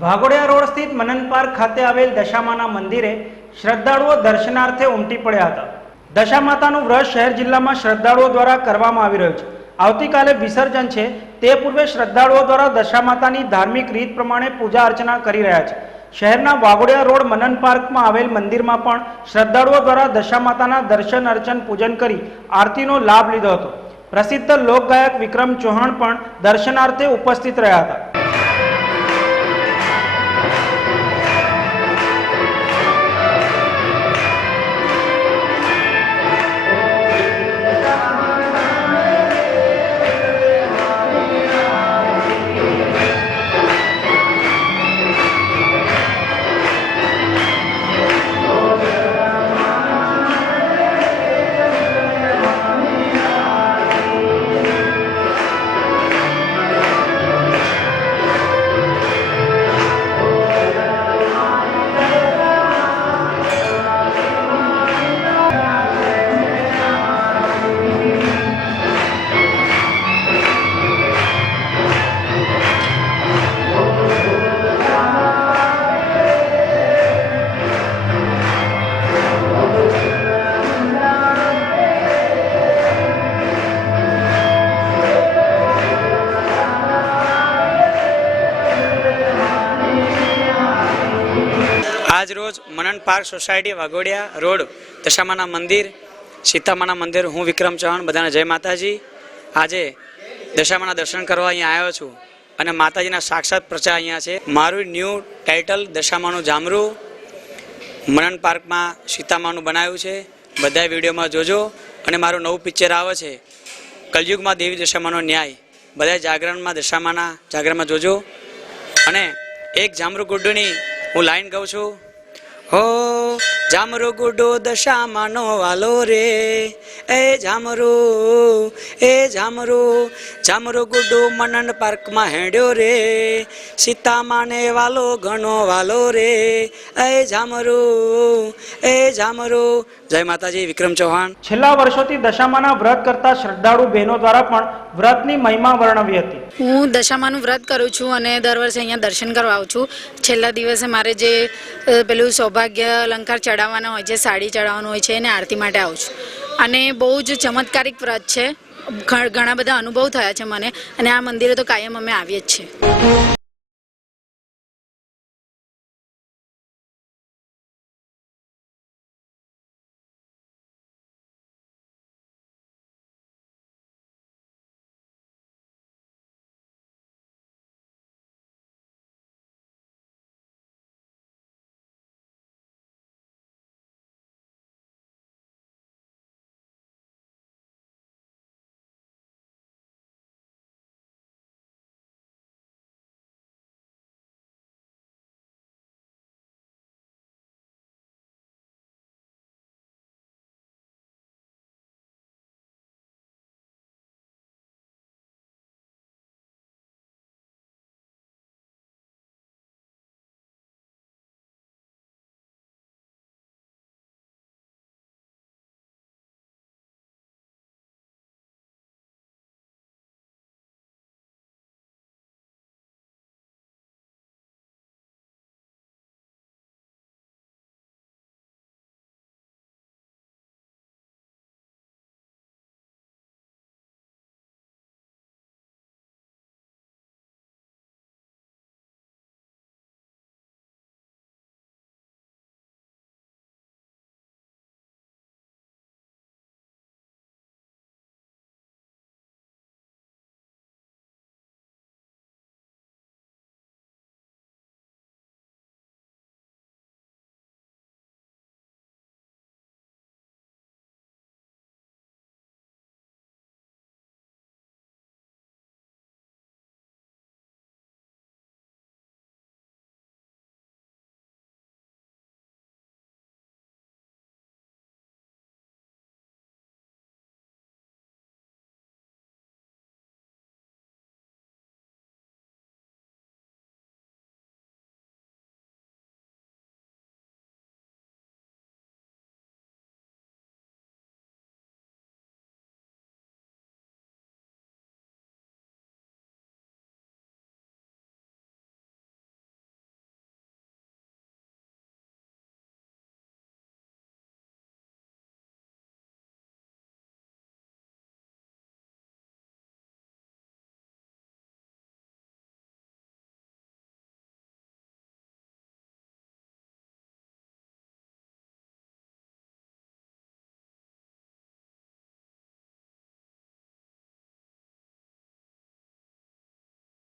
Waghodia road સ્થિત મનન park ખાતે આવેલ દશામાના મંદિરે શ્રદ્ધાળુઓ દર્શનાર્થે ઉમટી પડ્યા હતા। દશામાતાનું વ્રત શહેર જિલ્લામાં શ્રદ્ધાળુઓ દ્વારા કરવામાં આવી રહ્યું છે। આવતીકાલે વિસર્જન છે, તે પૂર્વે શ્રદ્ધાળુઓ દ્વારા દશામાતાની ધાર્મિક રીત પ્રમાણે પૂજા અર્ચના કરી રહ્યા છે। શહેરના વાઘોડિયા રોડ મનન પાર્કમાં આવેલ મંદિરમાં પણ શ્રદ્ધાળુઓ દ્વારા દશામાતાના દર્શન અર્ચન પૂજન કરી આરતીનો લાભ લીધો હતો। પ્રસિદ્ધ લોકગાયક વિક્રમ ચૌહાણ પણ દર્શનાર્થે ઉપસ્થિત રહ્યા હતા। आज रोज मनन पार्क सोसायटी वाघोडिया रोड दशामाना मंदिर सीतामाना मंदिर हूँ विक्रम चौहान बधाने जय माताजी। आज दशामाना दर्शन करवा अहीं आव्यो छुं अने माताजीना साक्षात प्रचार अहींया छे। मारुं न्यू टाइटल दशामानुं जामरू मनन पार्क में सीतामानुं बनाव्युं छे। बधाय विडियोमां जोजो अने मारुं नवुं पिक्चर आवे छे कलयुग में देवी दशामानो न्याय। बधाय जागरण में दशामाना जागरण में जोजो। अने एक जामरू गुड्डूनी हूँ लाइन गाऊं छुं। हो जामरू गुड्डो दशामानो वालो रे ए जामरू जामरू गुड्डो मनन पार्क में हेड्यो रे सीता माने वालो घणो वालो रे ए जामरू जय माताजी। विक्रम चौहान। छेल्ला वर्षोथी दशामाना व्रत करता श्रद्धाळु बहनों द्वारा पण व्रतनी महिमा वर्णवी हती। हूँ दशामानुं व्रत करूँ छूँ अने दर वर्षे अहींया दर्शन करवा आવું છું। છેલ્લા દિવસે મારે જે પેલું સૌભાગ્ય અલંકાર ચડાવવાનો હોય છે, સાડી ચડાવવાનું હોય છે અને આરતી માટે આવું છું અને બહુ જ ચમત્કારિક વ્રત છે। ઘણા બધા અનુભવ થયા છે મને અને આ મંદિરે તો કાયમ અમે આવીએ જ છીએ।